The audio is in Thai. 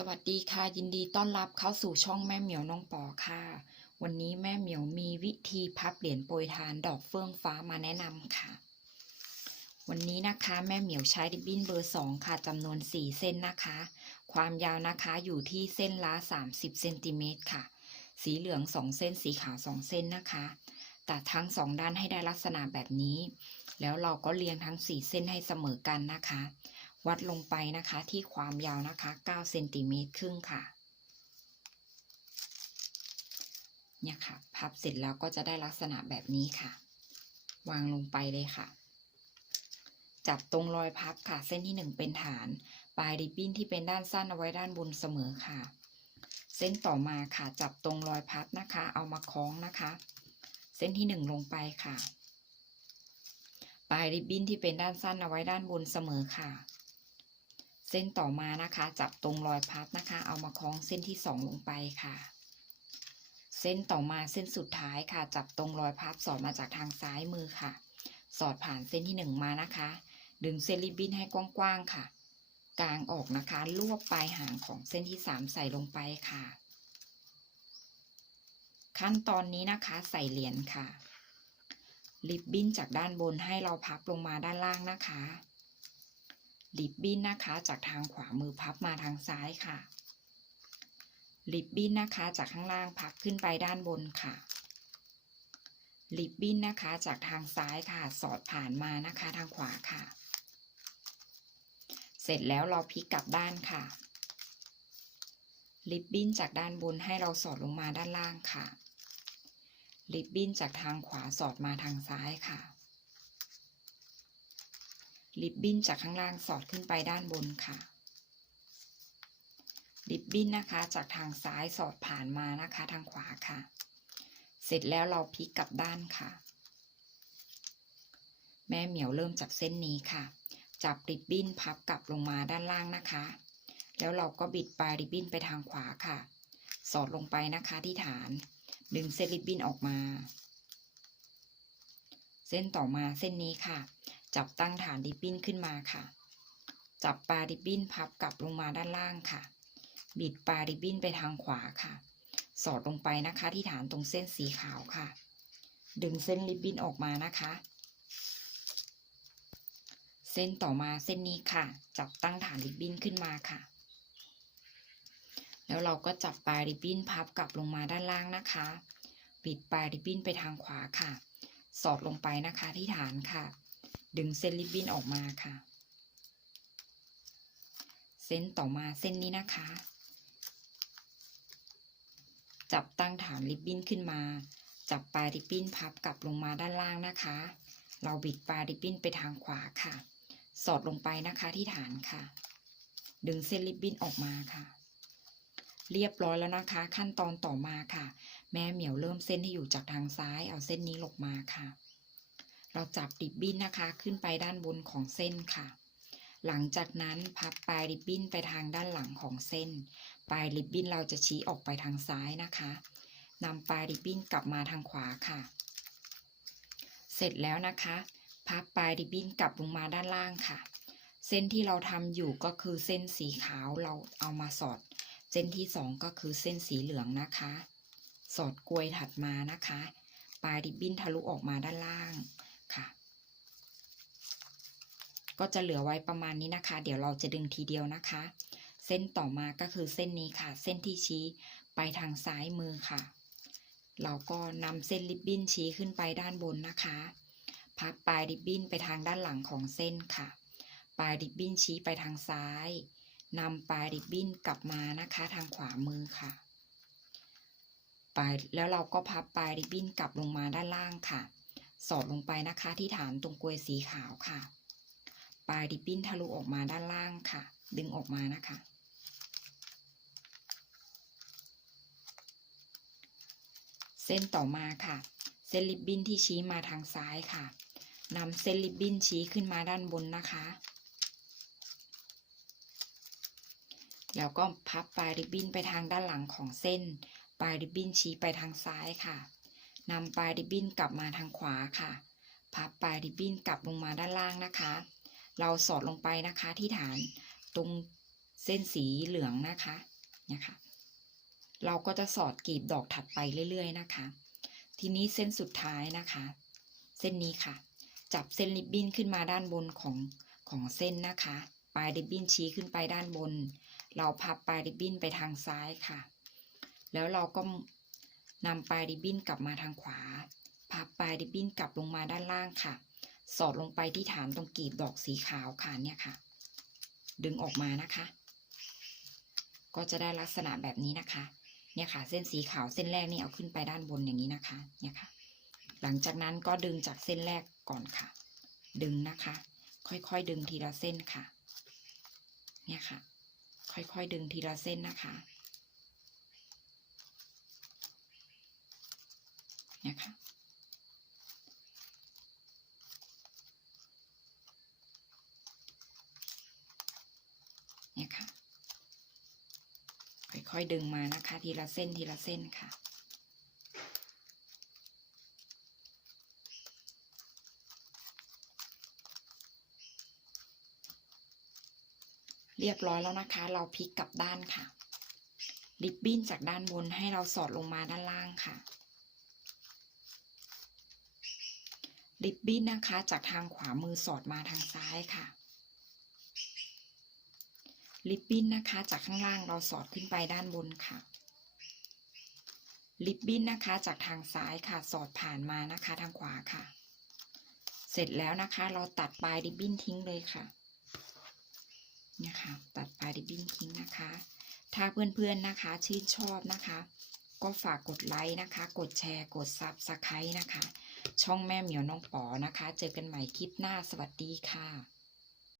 สวัสดีค่ะยินดีต้อนรับเข้าสู่ช่องแม่เหมียวน้องปอค่ะ วันนี้แม่เหมียวมีวิธีพับเหรียญโปรยทานดอกเฟื่องฟ้ามาแนะนำค่ะ วันนี้นะคะแม่เหมียวใช้ริบบิ้นเบอร์สองค่ะจำนวน4เส้นนะคะ ความยาวนะคะอยู่ที่เส้นละ30เซนติเมตรค่ะ สีเหลือง2เส้นสีขาว2เส้นนะคะตัดทั้ง2ด้านให้ได้ลักษณะแบบนี้ แล้วเราก็เรียงทั้ง4เส้นให้เสมอกันนะคะ วัดลงไปนะคะที่ความยาวนะคะ9เซนติเมตรครึ่งค่ะ เนี่ยค่ะ พับเสร็จแล้วก็จะได้ลักษณะแบบนี้ค่ะ วางลงไปเลยค่ะ จับตรงรอยพับค่ะ เส้นที่ 1 เป็นฐาน ปลายริบบิ้นที่เป็นด้านสั้นเอาไว้ด้านบนเสมอค่ะ เส้นต่อมาค่ะจับตรงรอยพับนะคะ เอามาคล้องนะคะ เส้นที่ 1 ลงไปค่ะ ปลายริบบิ้นที่เป็นด้านสั้นเอาไว้ด้านบนเสมอค่ะ เส้นต่อมานะคะ จับตรงรอยพับนะคะ เอามาคล้องเส้นที่สองลงไปค่ะ เส้นต่อมาเส้นสุดท้ายค่ะ จับตรงรอยพับสอดมาจากทางซ้ายมือค่ะ สอดผ่านเส้นที่หนึ่งมานะคะ ดึงเส้นริบบิ้นให้กว้างๆค่ะ กลางออกนะคะ ลวกปลายหางของเส้นที่สามใส่ลงไปค่ะ ขั้นตอนนี้นะคะใส่เหรียญค่ะริบบิ้นจากด้านบนให้เราพับลงมาด้านล่างนะคะ ริบบิ้นนะคะ จากทางขวามือพับมาทางซ้ายค่ะริบบิ้นนะคะ จากข้างล่างพับขึ้นไปด้านบนค่ะริบบิ้นนะคะ จากทางซ้ายค่ะ สอดผ่านมานะคะทางขวาค่ะ เสร็จแล้วเราพลิกกลับด้านค่ะริบบิ้นจากด้านบนให้เราสอดลงมาด้านล่างค่ะริบบิ้นจากทางขวาสอดมาทางซ้ายค่ะ ริบบิ้นจากข้างล่างสอดขึ้นไปด้านบนค่ะริบบิ้นนะคะ จากทางซ้ายสอดผ่านมานะคะ ทางขวาค่ะ เสร็จแล้วเราพลิกกลับด้านค่ะ แม่เหมียวเริ่มจากเส้นนี้ค่ะ จับริบบิ้นพับกลับลงมาด้านล่างนะคะ แล้วเราก็บิดปลายริบบิ้นไปทางขวาค่ะ สอดลงไปนะคะที่ฐาน ดึงเส้นริบบิ้นออกมา เส้นต่อมาเส้นนี้ค่ะ จับตั้งฐานริบบิ้นขึ้นมาค่ะ จับปลายริบบิ้นพับกลับลงมาด้านล่างค่ะ บิดปลายริบบิ้นไปทางขวาค่ะ สอดลงไปนะคะที่ฐานตรงเส้นสีขาวค่ะ ดึงเส้นริบบิ้นออกมานะคะ เส้นต่อมาเส้นนี้ค่ะ จับตั้งฐานริบบิ้นขึ้นมาค่ะ แล้วเราก็จับปลายริบบิ้นพับกลับลงมาด้านล่างนะคะ บิดปลายริบบิ้นไปทางขวาค่ะ สอดลงไปนะคะที่ฐานค่ะ ดึงเส้นริบบิ้นออกมาค่ะ เส้นต่อมาเส้นนี้นะคะ จับตั้งฐานริบบิ้นขึ้นมา จับปลายริบบิ้นพับกลับลงมาด้านล่างนะคะ เราบิดปลายริบบิ้นไปทางขวาค่ะ สอดลงไปนะคะที่ฐานค่ะ ดึงเส้นริบบิ้นออกมาค่ะ เรียบร้อยแล้วนะคะ ขั้นตอนต่อมาค่ะ แม่เหมียวเริ่มเส้นที่อยู่จากทางซ้าย เอาเส้นนี้ลงมาค่ะ เราจับริบบิ้นนะคะขึ้นไปด้านบนของเส้นค่ะ หลังจากนั้นพับปลายริบบิ้นไปทางด้านหลังของเส้น ปลายริบบิ้นเราจะชี้ออกไปทางซ้ายนะคะนำปลายริบบิ้นกลับมาทางขวาค่ะ เสร็จแล้วนะคะ พับปลายริบบิ้นกลับลงมาด้านล่างค่ะ เส้นที่เราทำอยู่ก็คือเส้นสีขาวเราเอามาสอด เส้นที่สองก็คือเส้นสีเหลืองนะคะ สอดกลวยถัดมานะคะ ปลายริบบิ้นทะลุออกมาด้านล่างค่ะ ก็จะเหลือไว้ประมาณนี้นะคะ เดี๋ยวเราจะดึงทีเดียวนะคะ เส้นต่อมาก็คือเส้นนี้ค่ะ เส้นที่ชี้ไปทางซ้ายมือค่ะ เราก็นำเส้นริบบิ้นชี้ขึ้นไปด้านบนนะคะ พับปลายริบบิ้นไปทางด้านหลังของเส้นค่ะ ปลายริบบิ้นชี้ไปทางซ้ายนำปลายริบบิ้นกลับมานะคะ ทางขวามือค่ะปลายแล้วเราก็พับปลายริบบิ้นกลับลงมาด้านล่างค่ะ สอดลงไปนะคะที่ฐานตรงกลวยสีขาวค่ะ ปลายริบบิ้นทะลุออกมาด้านล่างค่ะ ดึงออกมานะคะ เส้นต่อมาค่ะ เส้นริบบิ้นที่ชี้มาทางซ้ายค่ะนำเส้นริบบิ้นชี้ขึ้นมาด้านบนนะคะ แล้วก็พับปลายริบบิ้นไปทางด้านหลังของเส้น ปลายริบบิ้นชี้ไปทางซ้ายค่ะนำปลายริบบิ้นกลับมาทางขวาค่ะ พับปลายริบบิ้นกลับลงมาด้านล่างนะคะ เราสอดลงไปนะคะที่ฐานตรงเส้นสีเหลืองนะคะเนี่ยค่ะเราก็จะสอดกลีบดอกถัดไปเรื่อยๆนะคะ ทีนี้เส้นสุดท้ายนะคะ เส้นนี้ค่ะ จับเส้นริบบิ้นขึ้นมาด้านบนของของเส้นนะคะ ปลายริบบิ้นชี้ขึ้นไปด้านบน เราพับปลายริบบิ้นไปทางซ้ายค่ะ แล้วเราก็นำปลายริบบิ้นกลับมาทางขวา พับปลายริบบิ้นกลับลงมาด้านล่างค่ะ สอดลงไปที่ฐานตรงกีบดอกสีขาวค่ะเนี่ยค่ะ ดึงออกมานะคะ ก็จะได้ลักษณะแบบนี้นะคะ เนี่ยค่ะ เส้นสีขาวเส้นแรกนี่เอาขึ้นไปด้านบนอย่างนี้นะคะ เนี่ยค่ะ หลังจากนั้นก็ดึงจากเส้นแรกก่อนค่ะ ดึงนะคะ ค่อยๆดึงทีละเส้นค่ะ เนี่ยค่ะ ค่อยๆดึงทีละเส้นนะคะเนี่ยค่ะ เนี่ยค่ะ ค่อยๆดึงมานะคะ ทีละเส้นทีละเส้นค่ะ เรียบร้อยแล้วนะคะ เราพลิกกลับด้านค่ะ ริบบิ้นจากด้านบนให้เราสอดลงมาด้านล่างค่ะ ริบบิ้นนะคะจากทางขวามือสอดมาทางซ้ายค่ะ ริบบิ้นนะคะ จากข้างล่างเราสอดขึ้นไปด้านบนค่ะริบบิ้นนะคะ จากทางซ้ายค่ะ สอดผ่านมานะคะ ทางขวาค่ะ เสร็จแล้วนะคะ เราตัดปลายริบบิ้นทิ้งเลยค่ะนี่ค่ะตัดปลายริบบิ้นทิ้งนะคะ ถ้าเพื่อนๆนะคะ ชื่นชอบนะคะ ก็ฝากกดไลค์นะคะ กดแชร์ กดซับสไครต์นะคะ ช่องแม่เหมียวน้องป๋อนะคะ เจอกันใหม่คลิปหน้า สวัสดีค่ะ